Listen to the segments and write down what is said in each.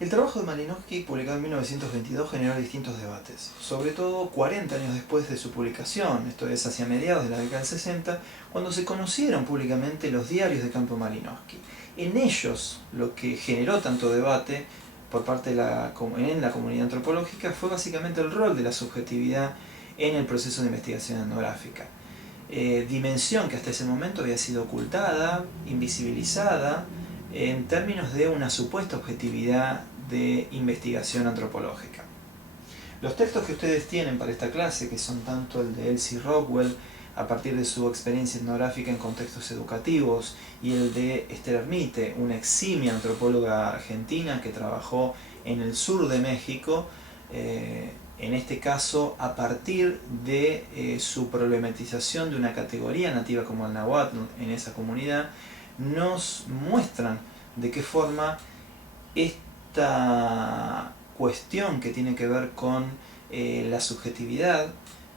El trabajo de Malinowski, publicado en 1922, generó distintos debates, sobre todo 40 años después de su publicación, esto es hacia mediados de la década del 60, cuando se conocieron públicamente los diarios de campo Malinowski. En ellos, lo que generó tanto debate por parte de la comunidad antropológica fue básicamente el rol de la subjetividad en el proceso de investigación etnográfica. Dimensión que hasta ese momento había sido ocultada, invisibilizada, en términos de una supuesta objetividad de investigación antropológica. Los textos que ustedes tienen para esta clase, que son tanto el de Elsie Rockwell, a partir de su experiencia etnográfica en contextos educativos, y el de Esther Ermite, una eximia antropóloga argentina que trabajó en el sur de México, en este caso a partir de su problematización de una categoría nativa como el náhuatl en esa comunidad, nos muestran de qué forma esta cuestión que tiene que ver con la subjetividad,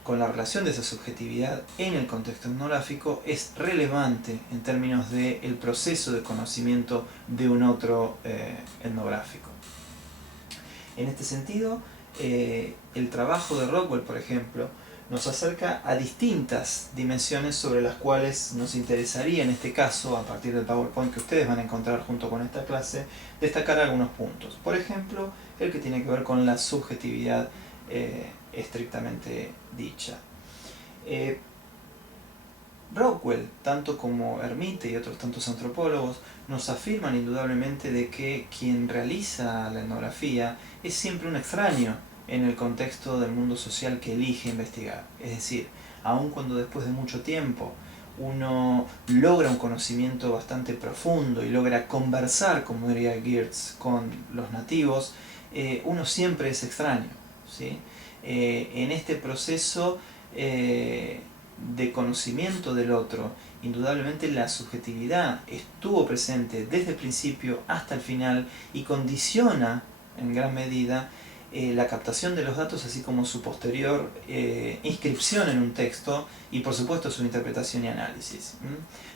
con la relación de esa subjetividad en el contexto etnográfico, es relevante en términos del proceso de conocimiento de un otro etnográfico. En este sentido, el trabajo de Rockwell, por ejemplo, nos acerca a distintas dimensiones sobre las cuales nos interesaría, en este caso, a partir del PowerPoint que ustedes van a encontrar junto con esta clase, destacar algunos puntos. Por ejemplo, el que tiene que ver con la subjetividad estrictamente dicha. Rockwell, tanto como Ermite y otros tantos antropólogos, nos afirman indudablemente de que quien realiza la etnografía es siempre un extraño en el contexto del mundo social que elige investigar. Es decir, aun cuando después de mucho tiempo uno logra un conocimiento bastante profundo y logra conversar, como diría Geertz, con los nativos, uno siempre es extraño, ¿sí? En este proceso de conocimiento del otro, indudablemente la subjetividad estuvo presente desde el principio hasta el final y condiciona en gran medida la captación de los datos, así como su posterior inscripción en un texto y por supuesto su interpretación y análisis.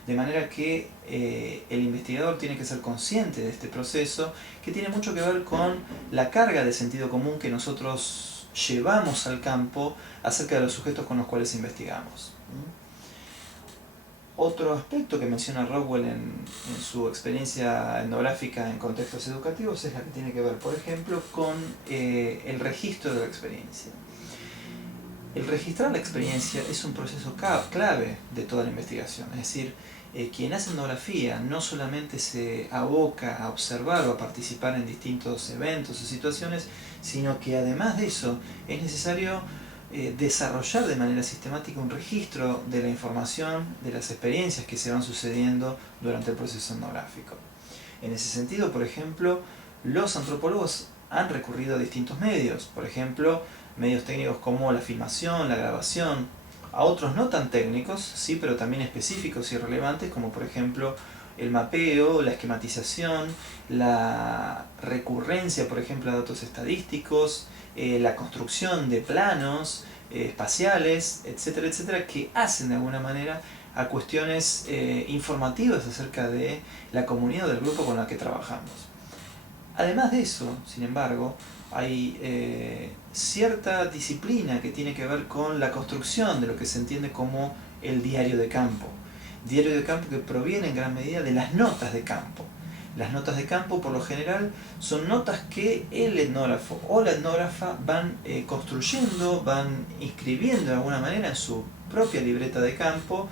De manera que el investigador tiene que ser consciente de este proceso, que tiene mucho que ver con la carga de sentido común que nosotros llevamos al campo acerca de los sujetos con los cuales investigamos. Otro aspecto que menciona Rockwell en su experiencia etnográfica en contextos educativos es la que tiene que ver, por ejemplo, con el registro de la experiencia. El registrar la experiencia es un proceso clave de toda la investigación, es decir, quien hace etnografía no solamente se aboca a observar o a participar en distintos eventos o situaciones, sino que además de eso es necesario desarrollar de manera sistemática un registro de la información, de las experiencias que se van sucediendo durante el proceso etnográfico. En ese sentido, por ejemplo, los antropólogos han recurrido a distintos medios, por ejemplo, medios técnicos como la filmación, la grabación, a otros no tan técnicos, sí, pero también específicos y relevantes, como por ejemplo el mapeo, la esquematización, la recurrencia, por ejemplo, a datos estadísticos, la construcción de planos espaciales, etcétera, etcétera, que hacen de alguna manera a cuestiones informativas acerca de la comunidad o del grupo con la que trabajamos. Además de eso, sin embargo, hay cierta disciplina que tiene que ver con la construcción de lo que se entiende como el diario de campo. Diario de campo que proviene en gran medida de las notas de campo. Las notas de campo, por lo general, son notas que el etnógrafo o la etnógrafa van construyendo, van inscribiendo de alguna manera en su propia libreta de campo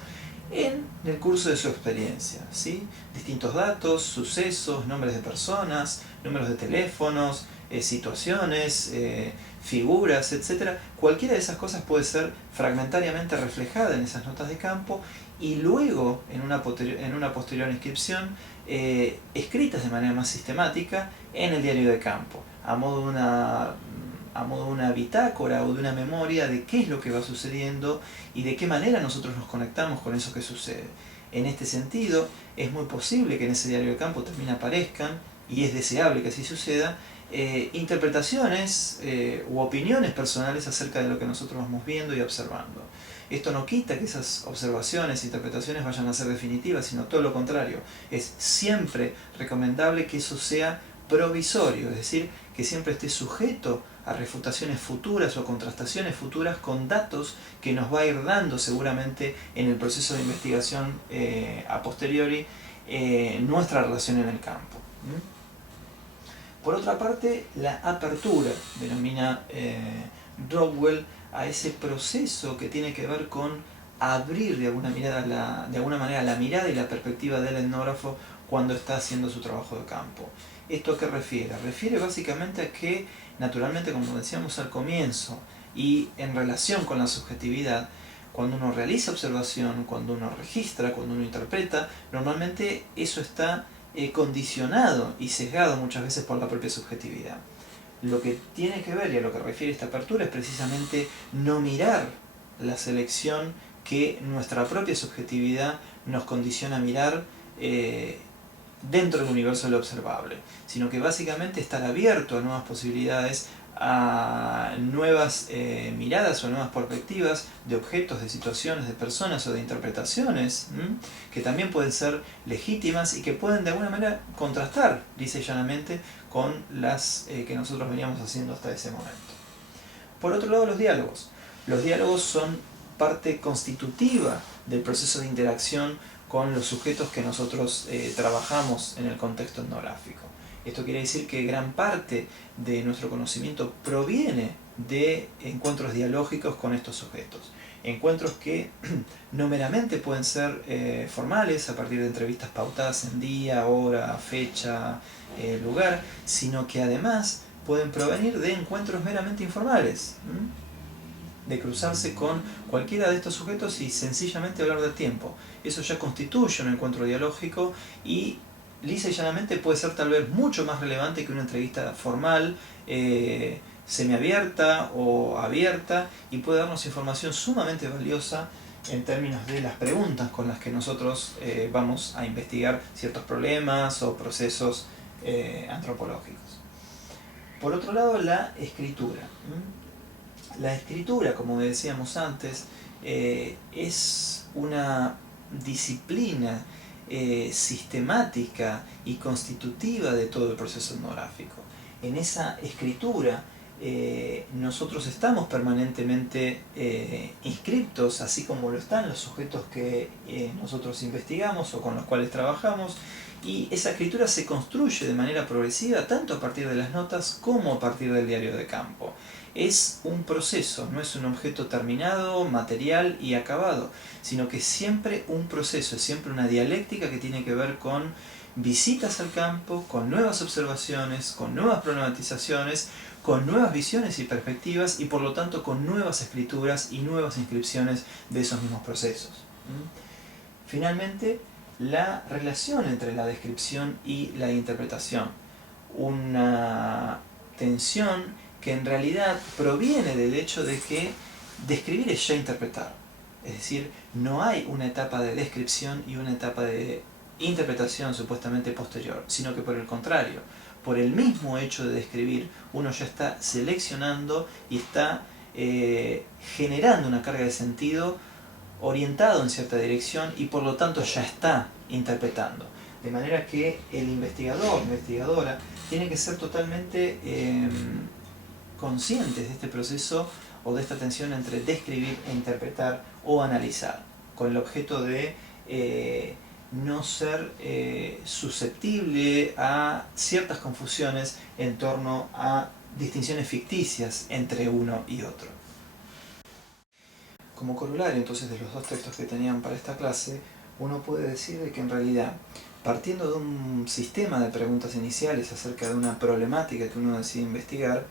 en el curso de su experiencia, ¿sí? Distintos datos, sucesos, nombres de personas, números de teléfonos, situaciones, figuras, etc. Cualquiera de esas cosas puede ser fragmentariamente reflejada en esas notas de campo y luego en una posterior inscripción escritas de manera más sistemática en el diario de campo, a modo de una bitácora o de una memoria de qué es lo que va sucediendo y de qué manera nosotros nos conectamos con eso que sucede. En este sentido, es muy posible que en ese diario de campo también aparezcan, y es deseable que así suceda, interpretaciones u opiniones personales acerca de lo que nosotros vamos viendo y observando. Esto no quita que esas observaciones e interpretaciones vayan a ser definitivas, sino todo lo contrario. Es siempre recomendable que eso sea provisorio, es decir, que siempre esté sujeto a refutaciones futuras o contrastaciones futuras con datos que nos va a ir dando seguramente en el proceso de investigación a posteriori nuestra relación en el campo. Por otra parte, la apertura denomina Rockwell a ese proceso que tiene que ver con abrir de alguna manera la mirada y la perspectiva del etnógrafo cuando está haciendo su trabajo de campo. ¿Esto a qué refiere? Refiere básicamente a que, naturalmente, como decíamos al comienzo, y en relación con la subjetividad, cuando uno realiza observación, cuando uno registra, cuando uno interpreta, normalmente eso está condicionado y sesgado muchas veces por la propia subjetividad. Lo que tiene que ver y a lo que refiere esta apertura es precisamente no mirar la selección que nuestra propia subjetividad nos condiciona a mirar dentro del universo de lo observable, sino que básicamente estar abierto a nuevas posibilidades, a nuevas miradas o nuevas perspectivas de objetos, de situaciones, de personas o de interpretaciones que también pueden ser legítimas y que pueden de alguna manera contrastar lisa y llanamente con las que nosotros veníamos haciendo hasta ese momento. Por otro lado, los diálogos. Los diálogos son parte constitutiva del proceso de interacción con los sujetos que nosotros trabajamos en el contexto etnográfico. Esto quiere decir que gran parte de nuestro conocimiento proviene de encuentros dialógicos con estos sujetos. Encuentros que no meramente pueden ser formales, a partir de entrevistas pautadas en día, hora, fecha, lugar, sino que además pueden provenir de encuentros meramente informales, de cruzarse con cualquiera de estos sujetos y sencillamente hablar del tiempo. Eso ya constituye un encuentro dialógico y lisa y llanamente puede ser tal vez mucho más relevante que una entrevista formal, semiabierta o abierta, y puede darnos información sumamente valiosa en términos de las preguntas con las que nosotros vamos a investigar ciertos problemas o procesos antropológicos. Por otro lado, la escritura. La escritura, como decíamos antes, es una disciplina sistemática y constitutiva de todo el proceso etnográfico. En esa escritura nosotros estamos permanentemente inscriptos, así como lo están los sujetos que nosotros investigamos o con los cuales trabajamos, y esa escritura se construye de manera progresiva tanto a partir de las notas como a partir del diario de campo. Es un proceso, no es un objeto terminado, material y acabado, sino que es siempre un proceso, es siempre una dialéctica que tiene que ver con visitas al campo, con nuevas observaciones, con nuevas problematizaciones, con nuevas visiones y perspectivas, y por lo tanto con nuevas escrituras y nuevas inscripciones de esos mismos procesos. Finalmente, la relación entre la descripción y la interpretación. Una tensión que en realidad proviene del hecho de que describir es ya interpretar. Es decir, no hay una etapa de descripción y una etapa de interpretación supuestamente posterior, sino que por el contrario, por el mismo hecho de describir, uno ya está seleccionando y está generando una carga de sentido orientado en cierta dirección y por lo tanto ya está interpretando. De manera que el investigador, investigadora, tiene que ser totalmente conscientes de este proceso o de esta tensión entre describir e interpretar o analizar, con el objeto de no ser susceptible a ciertas confusiones en torno a distinciones ficticias entre uno y otro. Como corolario entonces de los dos textos que tenían para esta clase, uno puede decir de que en realidad, partiendo de un sistema de preguntas iniciales acerca de una problemática que uno decide investigar,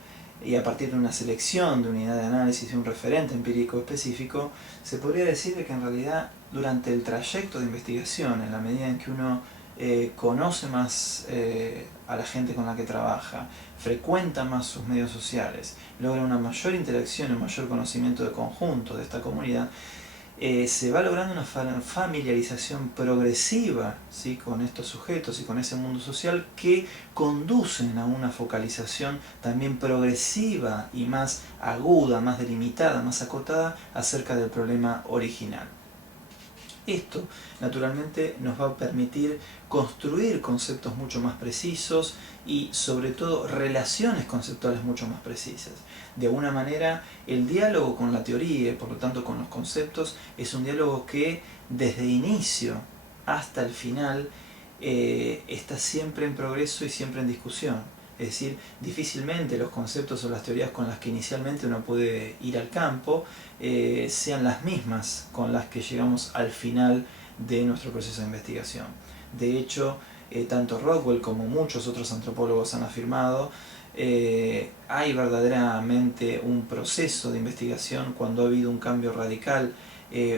y a partir de una selección de unidad de análisis y un referente empírico específico, se podría decir de que en realidad durante el trayecto de investigación, en la medida en que uno conoce más a la gente con la que trabaja, frecuenta más sus medios sociales, logra una mayor interacción, un mayor conocimiento de conjunto de esta comunidad, se va logrando una familiarización progresiva, ¿sí?, con estos sujetos y con ese mundo social que conducen a una focalización también progresiva y más aguda, más delimitada, más acotada acerca del problema original. Esto, naturalmente, nos va a permitir construir conceptos mucho más precisos y, sobre todo, relaciones conceptuales mucho más precisas. De alguna manera, el diálogo con la teoría y, por lo tanto, con los conceptos, es un diálogo que, desde el inicio hasta el final, está siempre en progreso y siempre en discusión. Es decir, difícilmente los conceptos o las teorías con las que inicialmente uno puede ir al campo sean las mismas con las que llegamos al final de nuestro proceso de investigación. De hecho, tanto Rockwell como muchos otros antropólogos han afirmado, hay verdaderamente un proceso de investigación cuando ha habido un cambio radical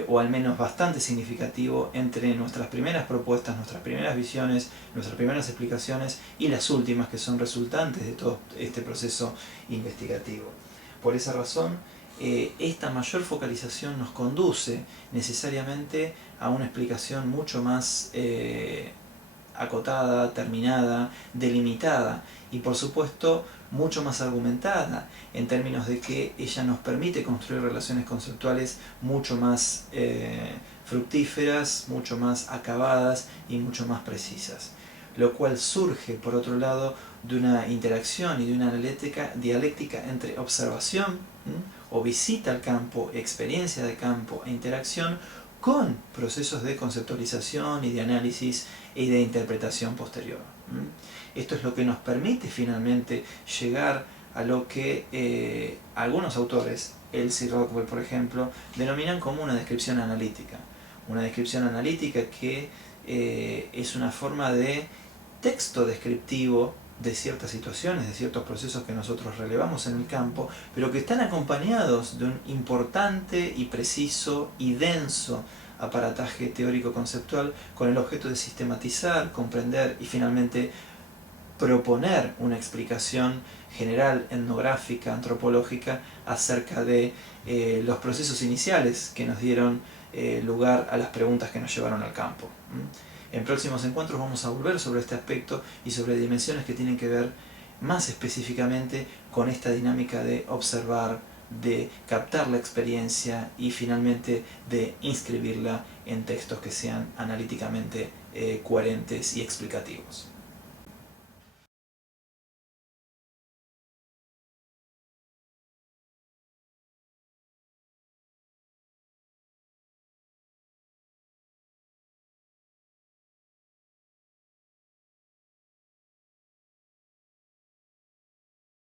o al menos bastante significativo entre nuestras primeras propuestas, nuestras primeras visiones, nuestras primeras explicaciones y las últimas que son resultantes de todo este proceso investigativo. Por esa razón, esta mayor focalización nos conduce necesariamente a una explicación mucho más acotada, terminada, delimitada y, por supuesto, mucho más argumentada, en términos de que ella nos permite construir relaciones conceptuales mucho más fructíferas, mucho más acabadas y mucho más precisas. Lo cual surge, por otro lado, de una interacción y de una dialéctica entre observación o visita al campo, experiencia de campo e interacción con procesos de conceptualización y de análisis y de interpretación posterior. Esto es lo que nos permite finalmente llegar a lo que algunos autores, Elsie y Rockwell por ejemplo, denominan como una descripción analítica. Una descripción analítica que es una forma de texto descriptivo de ciertas situaciones, de ciertos procesos que nosotros relevamos en el campo, pero que están acompañados de un importante y preciso y denso aparataje teórico-conceptual con el objeto de sistematizar, comprender y finalmente proponer una explicación general, etnográfica, antropológica acerca de los procesos iniciales que nos dieron lugar a las preguntas que nos llevaron al campo. En próximos encuentros vamos a volver sobre este aspecto y sobre dimensiones que tienen que ver más específicamente con esta dinámica de observar, de captar la experiencia y finalmente de inscribirla en textos que sean analíticamente coherentes y explicativos.